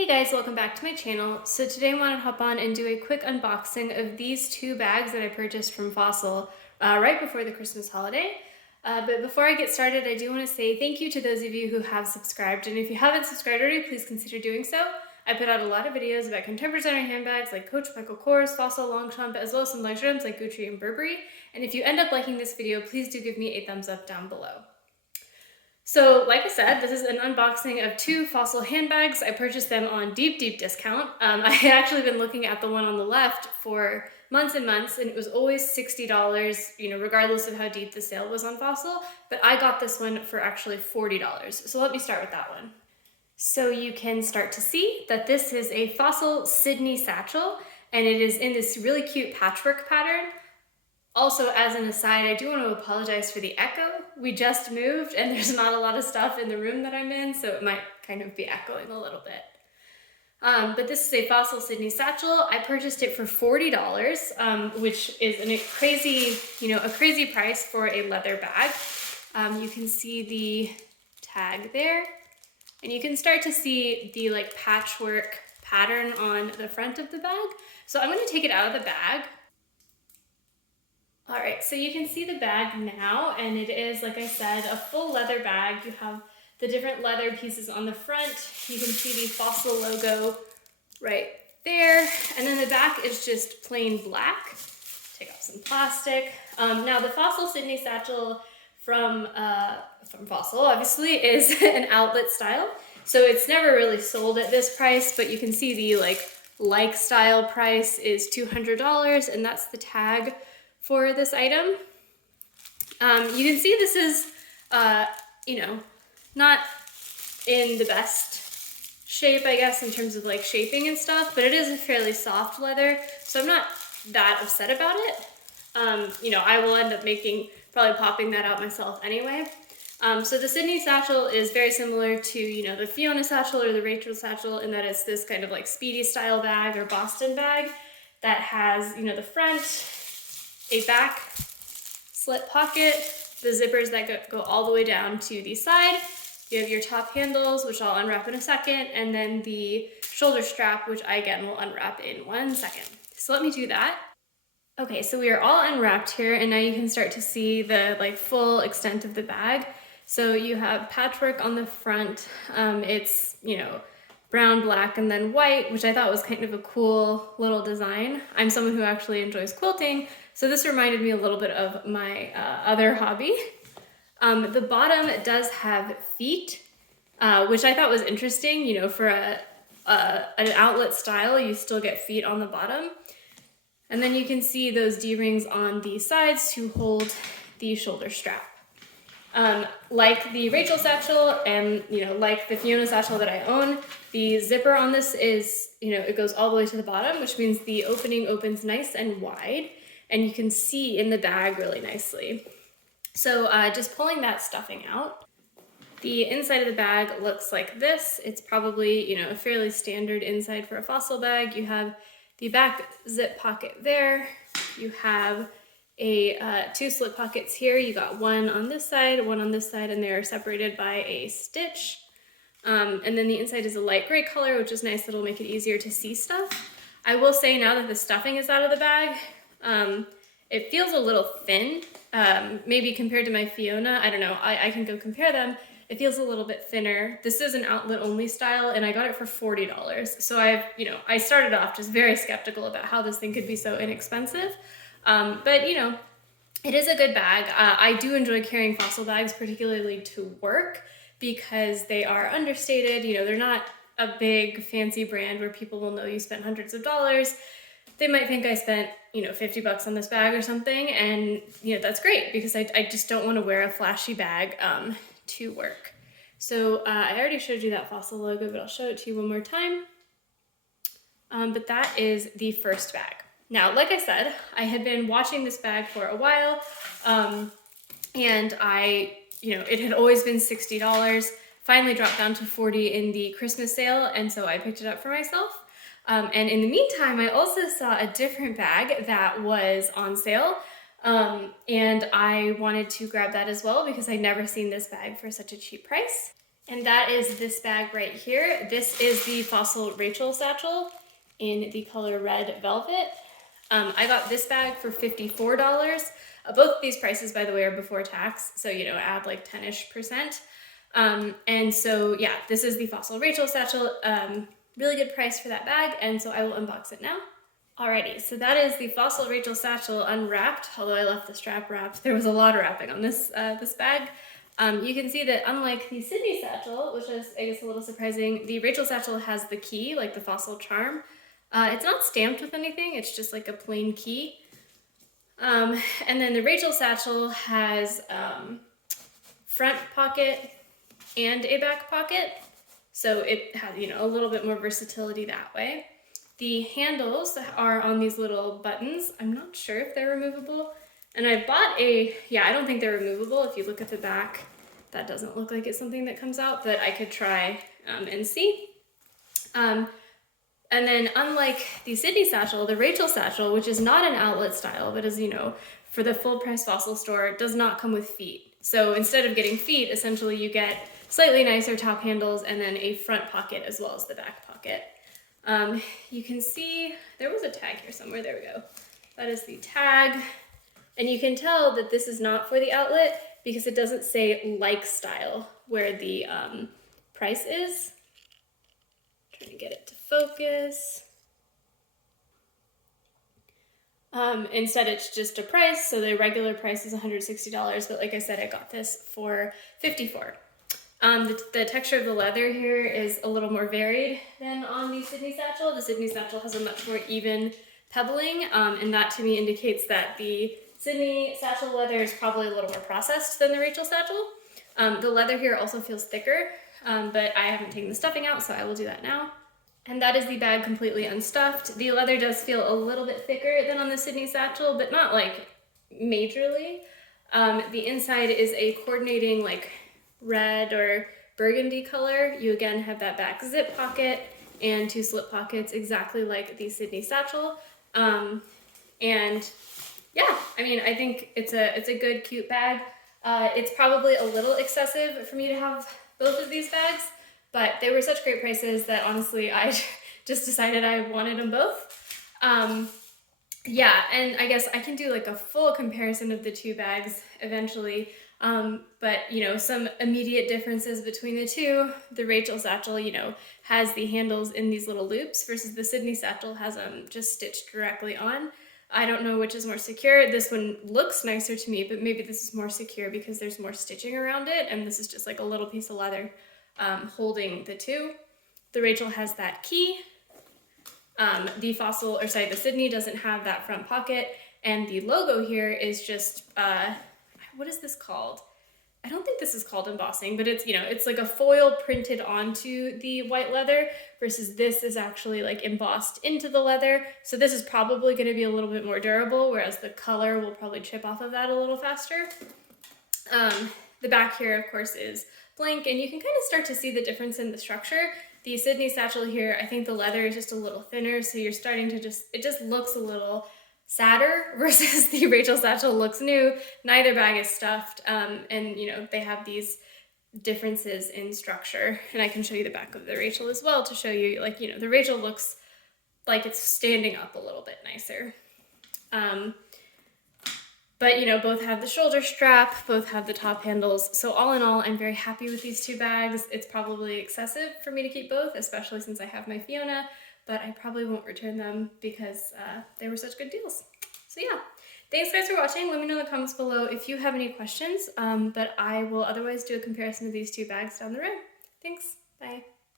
Hey guys, welcome back to my channel. So today I want to hop on and do a quick unboxing of these two bags that I purchased from Fossil right before the Christmas holiday. But before I get started, I do want to say thank you to those of you who have subscribed. And if you haven't subscribed already, please consider doing so. I put out a lot of videos about contemporary designer handbags like Coach, Michael Kors, Fossil, Longchamp, as well as some luxury items like Gucci and Burberry. And if you end up liking this video, please do give me a thumbs up down below. So like I said, this is an unboxing of two Fossil handbags. I purchased them on deep discount. I had actually been looking at the one on the left for months and months, and it was always $60, regardless of how deep the sale was on Fossil. But I got this one for actually $40. So let me start with that one. So you can start to see that this is a Fossil Sydney satchel, and it is in this really cute patchwork pattern. Also, as an aside, I do want to apologize for the echo. We just moved and there's not a lot of stuff in the room that I'm in, so it might kind of be echoing a little bit. But this is a Fossil Sydney satchel. I purchased it for $40, which is a crazy price for a leather bag. You can see the tag there, and you can start to see the patchwork pattern on the front of the bag. So I'm going to take it out of the bag. All right, so you can see the bag now, and it is, like I said, a full leather bag. You have the different leather pieces on the front. You can see the Fossil logo right there, and then the back is just plain black. Take off some plastic. Now the Fossil Sydney satchel from Fossil, obviously, is an outlet style, so it's never really sold at this price, but you can see the like style price is $200, and that's the tag for this item. You can see this is, not in the best shape, I guess, in terms of shaping and stuff, but it is a fairly soft leather, so I'm not that upset about it. I will end up probably popping that out myself anyway. So the Sydney satchel is very similar to, the Fiona satchel or the Rachel satchel, in that it's this kind of speedy style bag or Boston bag that has, the front, a back slit pocket, the zippers that go all the way down to the side. You have your top handles, which I'll unwrap in a second, and then the shoulder strap, which I again will unwrap in 1 second. So let me do that. Okay, so we are all unwrapped here, and now you can start to see the full extent of the bag. So you have patchwork on the front. It's, brown, black, and then white, which I thought was kind of a cool little design. I'm someone who actually enjoys quilting, so this reminded me a little bit of my other hobby. The bottom does have feet, which I thought was interesting. For an outlet style, you still get feet on the bottom. And then you can see those D-rings on the sides to hold the shoulder strap. Like the Rachel satchel and, like the Fiona satchel that I own, the zipper on this is, it goes all the way to the bottom, which means the opening opens nice and wide, and you can see in the bag really nicely. So just pulling that stuffing out, the inside of the bag looks like this. It's probably, a fairly standard inside for a Fossil bag. You have the back zip pocket there. You have two slip pockets here. You got one on this side, one on this side, and they're separated by a stitch. And then the inside is a light gray color, which is nice. It'll make it easier to see stuff. I will say, now that the stuffing is out of the bag, it feels a little thin, maybe compared to my Fiona. I don't know, I can go compare them. It feels a little bit thinner. This is an outlet only style, and I got it for $40. So I started off just very skeptical about how this thing could be so inexpensive. But it is a good bag. I do enjoy carrying Fossil bags, particularly to work, because they are understated. They're not a big fancy brand where people will know you spent hundreds of dollars. They might think I spent, $50 on this bag or something, and that's great, because I just don't want to wear a flashy bag to work. So I already showed you that Fossil logo, but I'll show it to you one more time. But that is the first bag. Now, like I said, I had been watching this bag for a while, and it had always been $60, finally dropped down to $40 in the Christmas sale, and so I picked it up for myself. And in the meantime, I also saw a different bag that was on sale, and I wanted to grab that as well because I'd never seen this bag for such a cheap price. And that is this bag right here. This is the Fossil Rachel satchel in the color Red Velvet. I got this bag for $54. Both of these prices, by the way, are before tax, so you know, add like 10-ish%. And so yeah, this is the Fossil Rachel satchel. Really good price for that bag, and so I will unbox it now. Alrighty, so that is the Fossil Rachel satchel unwrapped, although I left the strap wrapped. There was a lot of wrapping on this bag. You can see that unlike the Sydney satchel, which is, I guess, a little surprising, the Rachel satchel has the key, like the Fossil charm. It's not stamped with anything, it's just like a plain key. And then the Rachel satchel has front pocket and a back pocket, so it has, you know, a little bit more versatility that way. The handles are on these little buttons. I'm not sure if they're removable. And I bought yeah, I don't think they're removable. If you look at the back, that doesn't look like it's something that comes out, but I could try and see. And then unlike the Sydney satchel, the Rachel satchel, which is not an outlet style, but as you know, for the full price Fossil store, does not come with feet. So instead of getting feet, essentially you get slightly nicer top handles and then a front pocket as well as the back pocket. You can see, there was a tag here somewhere, there we go. That is the tag. And you can tell that this is not for the outlet because it doesn't say like style where the price is. Trying to get it to focus. Instead it's just a price, so the regular price is $160, but like I said, I got this for $54. The texture of the leather here is a little more varied than on the Sydney satchel. The Sydney satchel has a much more even pebbling, and that to me indicates that the Sydney satchel leather is probably a little more processed than the Rachel satchel. The leather here also feels thicker, but I haven't taken the stuffing out, so I will do that now. And that is the bag completely unstuffed. The leather does feel a little bit thicker than on the Sydney satchel, but not like majorly. The inside is a coordinating like red or burgundy color. You again have that back zip pocket and two slip pockets exactly like the Sydney satchel. And yeah, I mean, I think it's a good, cute bag. It's probably a little excessive for me to have both of these bags, but they were such great prices that honestly I just decided I wanted them both. Yeah, and I guess I can do like a full comparison of the two bags eventually. But you know, some immediate differences between the two. The Rachel satchel, you know, has the handles in these little loops versus the Sydney satchel has them just stitched directly on. I don't know which is more secure. This one looks nicer to me, but maybe this is more secure because there's more stitching around it, and this is just like a little piece of leather holding the two. The Rachel has that key. The Sydney doesn't have that front pocket, and the logo here is just, what is this called? I don't think this is called embossing, but it's, you know, it's like a foil printed onto the white leather versus this is actually like embossed into the leather. So this is probably going to be a little bit more durable, whereas the color will probably chip off of that a little faster. The back here, of course, is blank, and you can kind of start to see the difference in the structure. The Sydney satchel here, I think the leather is just a little thinner, so you're starting to it just looks a little sadder versus the Rachel satchel looks new. Neither bag is stuffed, and you know, they have these differences in structure, and I can show you the back of the Rachel as well to show you, like, you know, the Rachel looks like it's standing up a little bit nicer. But you know, both have the shoulder strap, both have the top handles. So all in all, I'm very happy with these two bags. It's probably excessive for me to keep both, especially since I have my Fiona, but I probably won't return them because they were such good deals. So yeah, thanks guys for watching. Let me know in the comments below if you have any questions, but I will otherwise do a comparison of these two bags down the road. Thanks, bye.